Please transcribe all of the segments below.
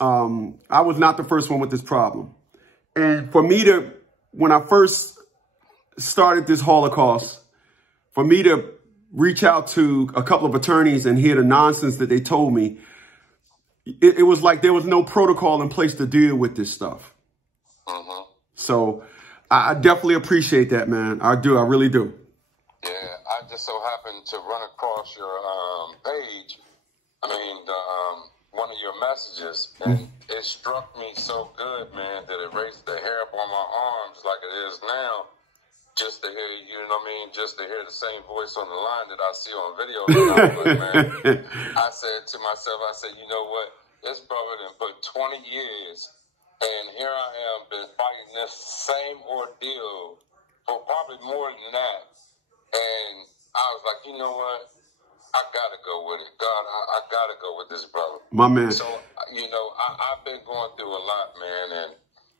I was not the first one with this problem. And for me to, when I first started this Holocaust, for me to reach out to a couple of attorneys and hear the nonsense that they told me, it was like there was no protocol in place to deal with this stuff. So I definitely appreciate that, man. I do. I really do. Yeah, I just so happened to run across your page. I mean, one of your messages, and it struck me so good, man, that it raised the hair up on my arms like it is now. Just to hear, you know what I mean, just to hear the same voice on the line that I see on video. But, man, I said to myself, I said, you know what, this brother done put 20 years, and here I am, been fighting this same ordeal for probably more than that. And I was like, you know what, I got to go with it. God, I got to go with this brother. My man. So, you know, I've been going through a lot, man, and,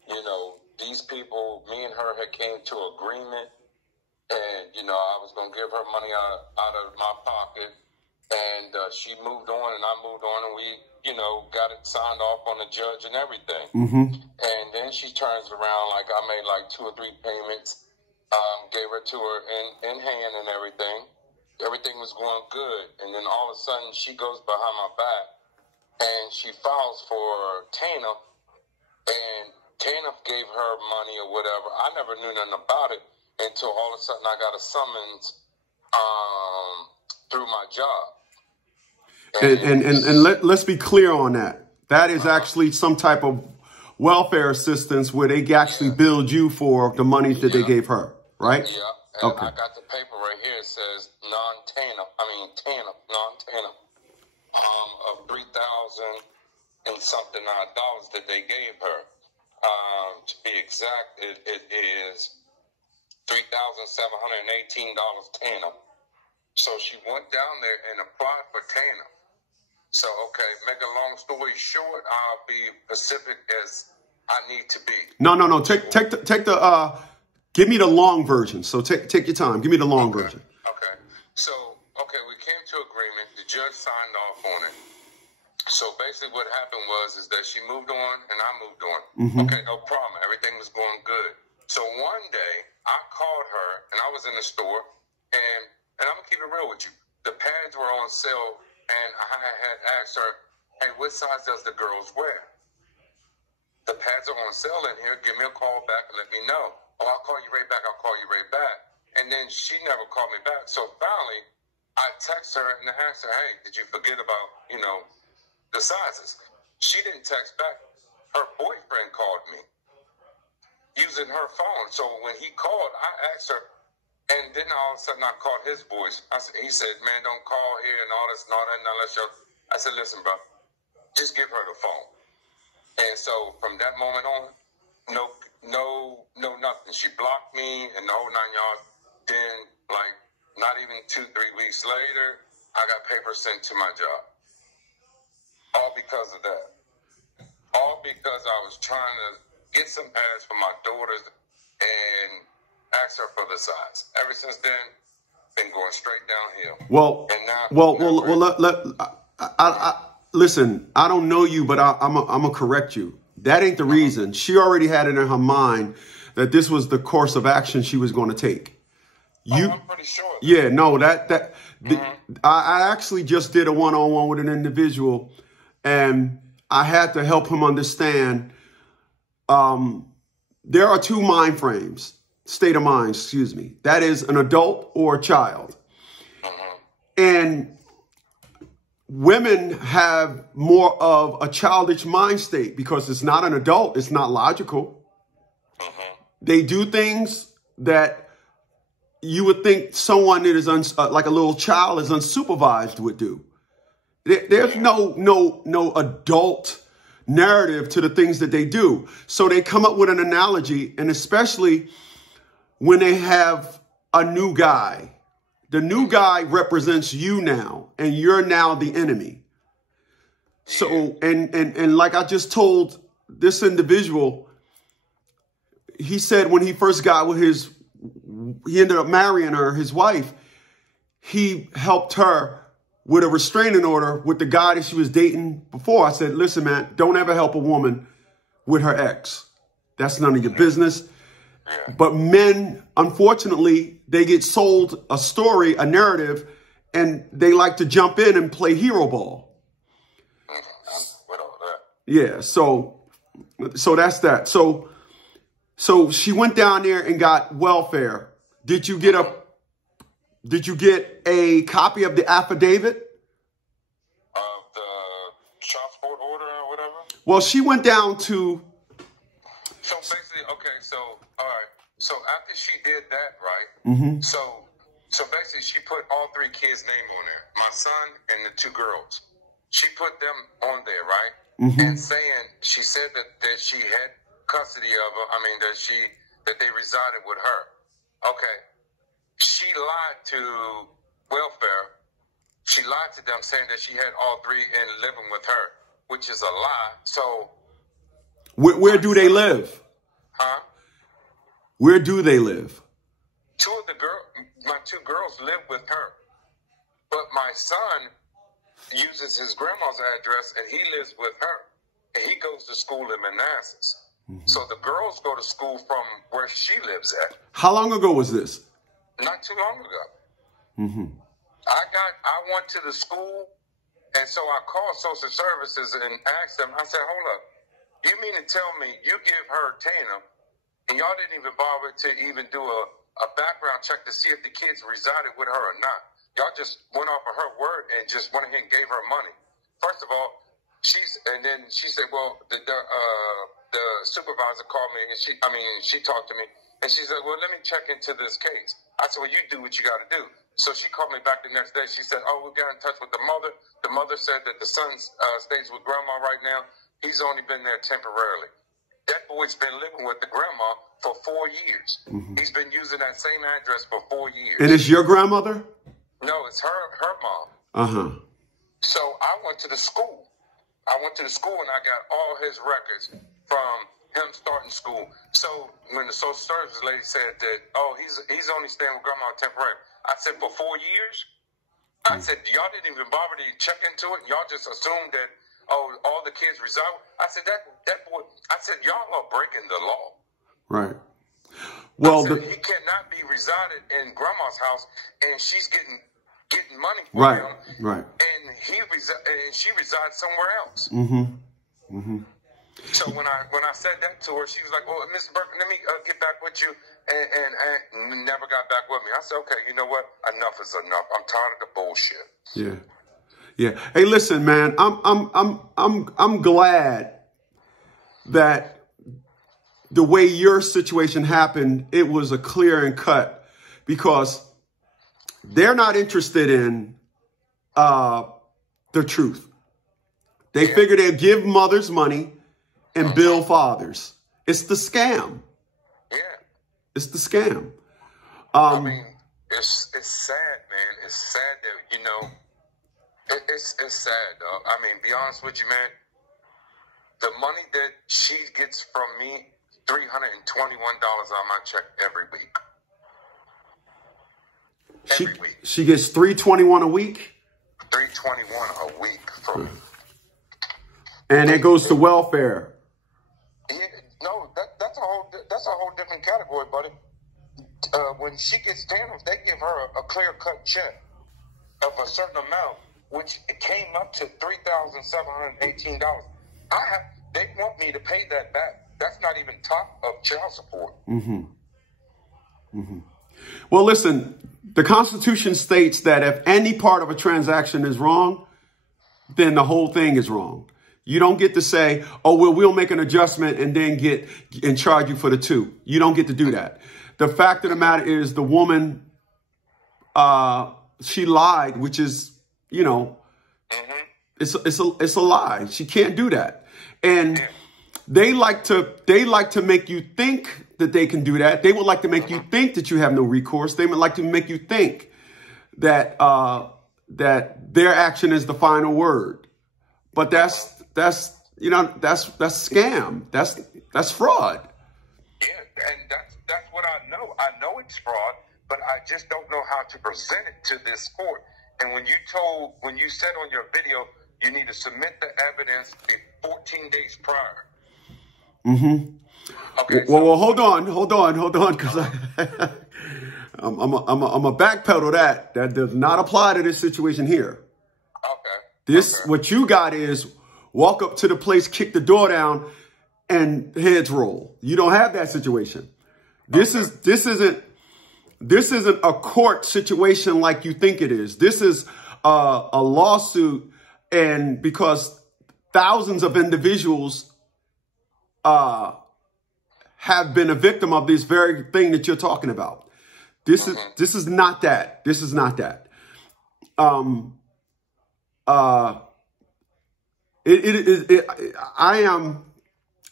you know, these people, me and her had came to agreement, and, you know, I was going to give her money out of my pocket, and she moved on, and I moved on, and we, you know, got it signed off on the judge and everything. And then she turns around, like I made like 2 or 3 payments, gave her to her in hand and everything. Everything was going good, and then all of a sudden she goes behind my back, and she files for TANF, and TANF gave her money or whatever. I never knew nothing about it until all of a sudden I got a summons through my job. And let's be clear on that. That is actually some type of welfare assistance where they actually build you for the monies that they gave her, right? Yeah. And I got the paper right here. It says TANF, non-TANF, of $3,000 and something odd dollars that they gave her. To be exact, it is $3,718 TANF. So she went down there and applied for TANF. So, okay, make a long story short, I'll be specific as I need to be. No. Take the give me the long version. So take your time. Give me the long version. Okay. So, we came to agreement. The judge signed off on it. So basically what happened is that she moved on and I moved on. Okay, no problem. Everything was going good. So one day I called her and I was in the store and I'm going to keep it real with you. The pads were on sale and I had asked her, hey, what size does the girls wear? The pads are on sale in here. Give me a call back and let me know. Oh, I'll call you right back. I'll call you right back. And then she never called me back. So finally I text her and I asked her, hey, did you forget about, you know, the sizes? She didn't text back. Her boyfriend called me using her phone. So when he called, I asked her, and then all of a sudden I caught his voice. He said, man, don't call here and all this and all that. Unless I said, listen, bro, just give her the phone. And so from that moment on, no, nothing. She blocked me and the whole 9 yards. Then, like, not even 2-3 weeks later, I got papers sent to my job. All because of that. All because I was trying to get some pads for my daughters and ask her for the size. Ever since then, been going straight downhill. Listen, I don't know you, but I'm gonna correct you. That ain't the reason. She already had it in her mind that this was the course of action she was going to take. I'm pretty sure. Yeah, no, I actually just did a one-on-one with an individual, and I had to help him understand. There are 2 mind frames, state of mind, excuse me. That is an adult or a child. And women have more of a childish mind state because it's not an adult. It's not logical. They do things that you would think someone that is like a little child is unsupervised would do. There's no adult narrative to the things that they do. So they come up with an analogy, and especially when they have a new guy. The new guy represents you now, and you're now the enemy. So, and like I just told this individual, he said when he first got with he ended up marrying her, his wife, he helped her with a restraining order with the guy that she was dating before. I said, listen, man, don't ever help a woman with her ex. That's none of your business. But men, unfortunately, they get sold a story, a narrative, and they like to jump in and play hero ball. Yeah, so that's that. So she went down there and got welfare. Did you get a copy of the affidavit? Of the child support order or whatever? Well, she went down to... So basically, okay, so, all right. So after she did that, right? Mm-hmm. So basically she put all 3 kids' name on there. My son and the 2 girls. She put them on there, right? Mm-hmm. And she said that she had custody of her. I mean, that they resided with her. Okay. She lied to welfare. She lied to them saying that she had all 3 and living with her, which is a lie. So where do they live? Huh? Where do they live? My 2 girls live with her. But my son uses his grandma's address and he lives with her. And he goes to school in Manassas. Mm-hmm. So the girls go to school from where she lives at. How long ago was this? Not too long ago. Mm-hmm. I went to the school, and so I called social services and asked them, I said, hold up, you mean to tell me you give her Tana, and y'all didn't even bother to even do a background check to see if the kids resided with her or not? Y'all just went off of her word and just went ahead and gave her money. First of all, then she said, well, the supervisor called me, and she talked to me, and she said, well, let me check into this case. I said, well, you do what you got to do. So she called me back the next day. She said, oh, we got in touch with the mother. The mother said that the son stays with grandma right now. He's only been there temporarily. That boy's been living with the grandma for 4 years. Mm-hmm. He's been using that same address for 4 years. And it's your grandmother? No, it's her mom. Uh-huh. So I went to the school. And I got all his records from him starting school. So when the social services lady said that, oh, he's only staying with grandma temporarily, I said, for 4 years? I said, y'all didn't even bother to check into it. Y'all just assumed that, oh, all the kids reside. I said, that boy, I said, y'all are breaking the law. Right. Well, he cannot be resided in grandma's house, and she's getting money for him. Right. And she resides somewhere else. Mm-hmm. Mm-hmm. So when I said that to her, she was like, well, Mr. Burke, let me get back with you, and never got back with me. I said, okay, you know what? Enough is enough. I'm tired of the bullshit. Yeah. Yeah. Hey, listen, man, I'm glad that the way your situation happened, it was a clear and cut, because they're not interested in the truth. They figure they'll give mothers money and bill fathers. It's the scam. Yeah. It's the scam. I mean, it's sad, man. It's sad that, you know, it's sad, dog. I mean, be honest with you, man. The money that she gets from me, $321 on my check every week. Every week. She gets $321 a week? $321 a week from me. And it goes to welfare. Yeah, no, that's a whole different category, buddy. When she gets TANF, they give her a clear-cut check of a certain amount, which it came up to $3,718. They want me to pay that back. That's not even top of child support. Mm-hmm. Mm-hmm. Well, listen, the Constitution states that if any part of a transaction is wrong, then the whole thing is wrong. You don't get to say, oh, well, we'll make an adjustment and then get and charge you for the 2. You don't get to do that. The fact of the matter is the woman, she lied, which is, you know, it's a lie. She can't do that. And they like to make you think that they can do that. They would like to make you think that you have no recourse. They would like to make you think that that their action is the final word. But that's scam. That's fraud. Yeah, and that's what I know. I know it's fraud, but I just don't know how to present it to this court And when you said on your video, you need to submit the evidence 14 days prior. Mm-hmm. Okay. Well, hold on, because I'm a backpedal that. That does not apply to this situation here. Okay. What you got is walk up to the place, kick the door down, and heads roll. You don't have that situation. This isn't a court situation like you think it is. This is a lawsuit, and because thousands of individuals have been a victim of this very thing that you're talking about. This is not that. This is not that. I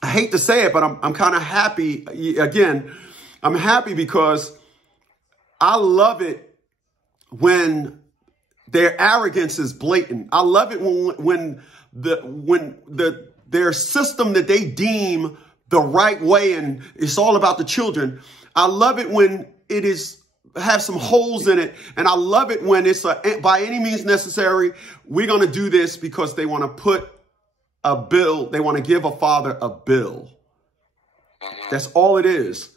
hate to say it, but I'm kind of happy. Again, I'm happy because I love it when their arrogance is blatant. I love it when their system that they deem the right way, and it's all about the children. I love it when it have some holes in it, and I love it when it's by any means necessary. We're going to do this because they want to put a bill. They want to give a father a bill. That's all it is.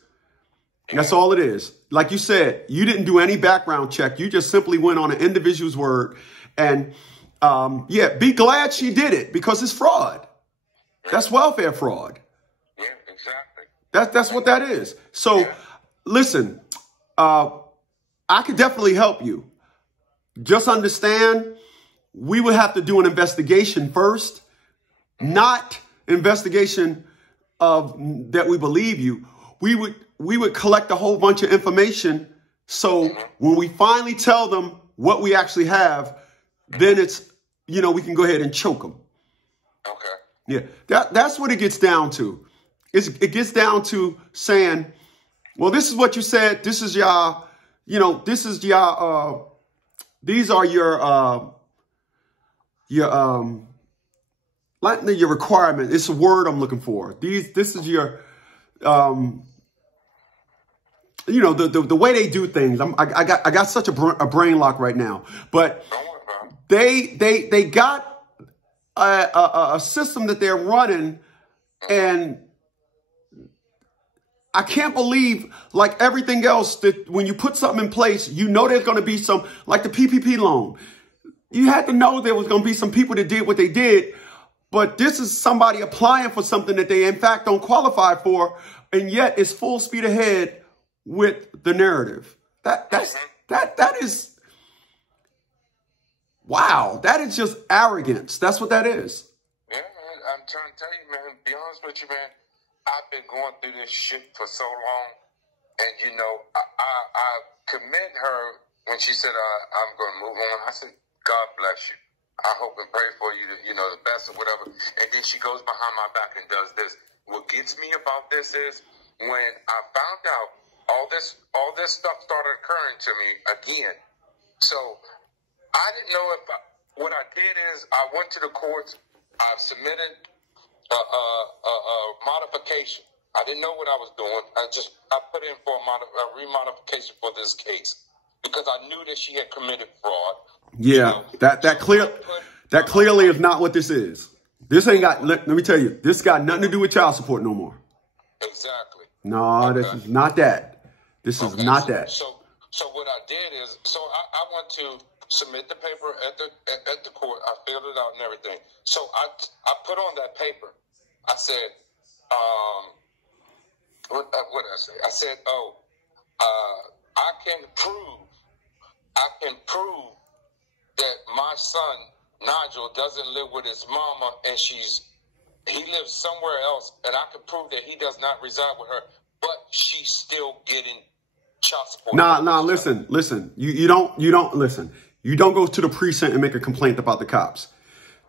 That's all it is. Like you said, you didn't do any background check. You just simply went on an individual's word. And yeah, be glad she did it because it's fraud. That's welfare fraud. Yeah, exactly. That's what that is. So listen, I could definitely help you. Just understand, we would have to do an investigation first, not investigation of that we believe you. We would collect a whole bunch of information. So when we finally tell them what we actually have, then it's, we can go ahead and choke them. Okay. Yeah, that's what it gets down to. It gets down to saying, well, this is what you said. This is y'all, this is y'all, these are your requirement. It's a word I'm looking for. This is your, the way they do things. I got such a brain lock right now, but they got a system that they're running, and I can't believe, like everything else, that when you put something in place, there's going to be some, like the PPP loan. You had to know there was going to be some people that did what they did, but this is somebody applying for something that they in fact don't qualify for, and yet it's full speed ahead with the narrative. That is, wow, that is just arrogance. That's what that is. Yeah, man, I'm trying to tell you, man, be honest with you, man, I've been going through this shit for so long, and I commend her when she said, I'm going to move on. I said, God bless you. I hope and pray for you, the best or whatever. And then she goes behind my back and does this. What gets me about this is when I found out all this stuff started occurring to me again. So I didn't know what I did is I went to the courts. I submitted a modification. I didn't know what I was doing. I put in for a remodification for this case because I knew that she had committed fraud. Yeah, that clearly is not what this is. This ain't got, let me tell you, this got nothing to do with child support no more. Exactly. No, This is not that. This is not that. So what I did is, I went to submit the paper at the court. I filled it out and everything. So I put on that paper. I said, what did I say? I said, I can prove that my son Nigel doesn't live with his mama, and he lives somewhere else, and I can prove that he does not reside with her, but she's still getting child support. Nah, listen. You don't listen. You don't go to the precinct and make a complaint about the cops.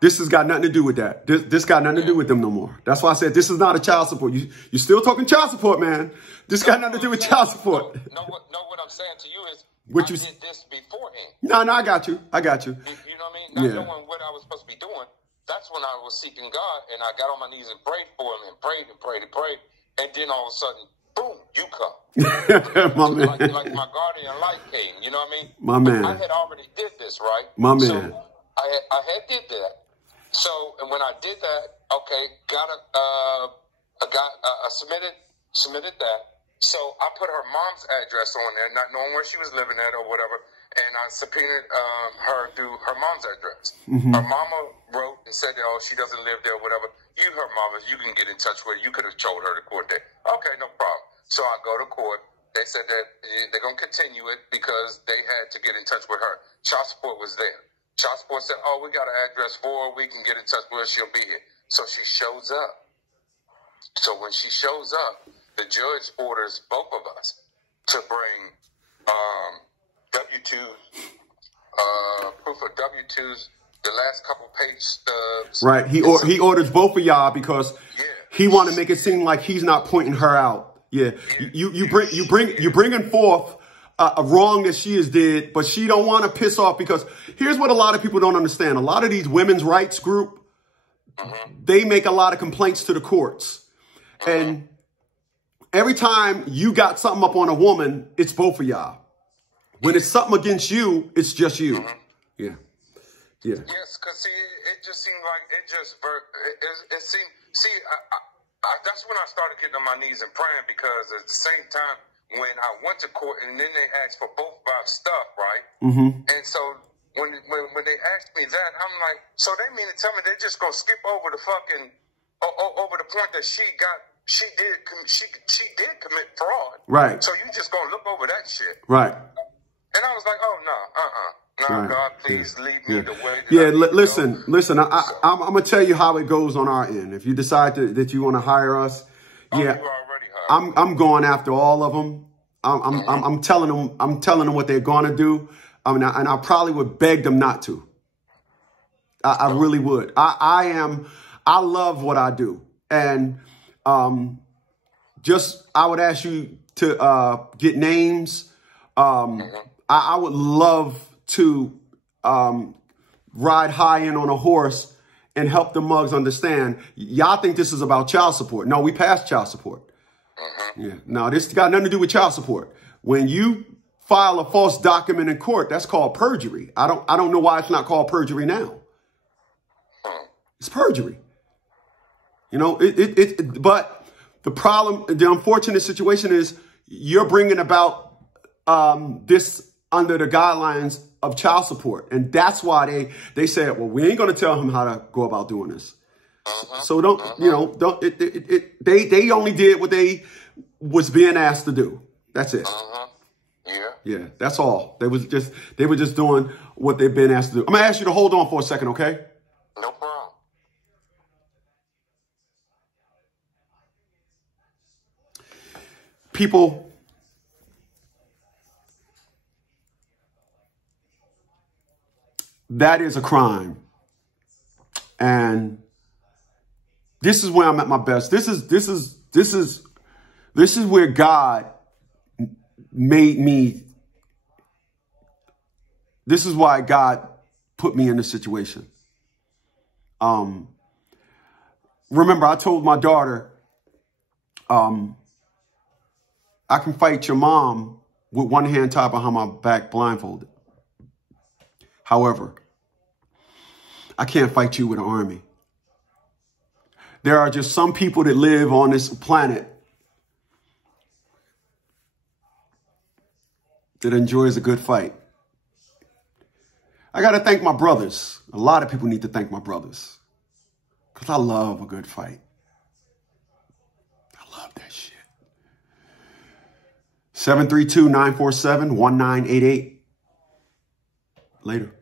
This has got nothing to do with that. This got nothing to do with them no more. That's why I said this is not a child support. You're still talking child support, man. This got nothing to do with child support. No, what I'm saying to you is I did this beforehand. No, I got you. You know what I mean? Not knowing what I was supposed to be doing. That's when I was seeking God, and I got on my knees and prayed for him and prayed. And then all of a sudden, boom, you come. My man. Like my guardian light came, you know what I mean? My man. I had already did this, right? My man. So I had did that. So, and when I did that, okay, submitted that. So I put her mom's address on there, not knowing where she was living at or whatever, and I subpoenaed her through her mom's address. Mm-hmm. Her mama wrote and said, oh, she doesn't live there or whatever. You, her mama, you can get in touch with her. You could have told her to court there. Okay, no problem. So I go to court. They said that they're going to continue it because they had to get in touch with her. Child support was there. Child support said, oh, we got an address for her. We can get in touch with her. She'll be here. So she shows up. So when she shows up, the judge orders both of us to bring W-2s, proof of W-2s, the last couple page stubs. Right. He orders both of y'all because he want to make it seem like he's not pointing her out. Yeah. You bringing forth a wrong that she has did, but she don't want to piss off because here's what a lot of people don't understand. A lot of these women's rights group, they make a lot of complaints to the courts. And every time you got something up on a woman, it's both of y'all. When it's something against you, it's just you. Yeah. Yeah. Yes, because see, it just seemed like it seemed. See, that's when I started getting on my knees and praying because at the same time when I went to court and then they asked for both of our stuff, right? Mm-hmm. And so when they asked me that, I'm like, so they mean to tell me they're just gonna skip over the fucking over the point that she did commit fraud, right? So you just gonna look over that shit, right? And I was like, oh no, no, right. God, please lead me the way. Listen. I'm gonna tell you how it goes on our end. If you decide that you want to hire us, you already hired. I'm going after all of them. I'm telling them what they're gonna do. I mean, and I probably would beg them not to. I really would. I love what I do, and I would ask you to get names. I would love to ride high in on a horse and help the mugs understand. Y'all think this is about child support. No, we passed child support. Yeah. No, this got nothing to do with child support. When you file a false document in court, that's called perjury. I don't know why it's not called perjury now. It's perjury. You know, but the problem, the unfortunate situation is you're bringing about this under the guidelines of child support. And that's why they said, well, we ain't going to tell him how to go about doing this. So they only did what they was being asked to do. That's it. Yeah, that's all. They were just doing what they've been asked to do. I'm going to ask you to hold on for a second, okay? No problem. People, that is a crime. And this is where I'm at my best. This is where God made me. This is why God put me in this situation. Remember, I told my daughter, I can fight your mom with one hand tied behind my back blindfolded. However, I can't fight you with an army. There are just some people that live on this planet that enjoys a good fight. I got to thank my brothers. A lot of people need to thank my brothers because I love a good fight. I love that shit. 732-947-1988. Later.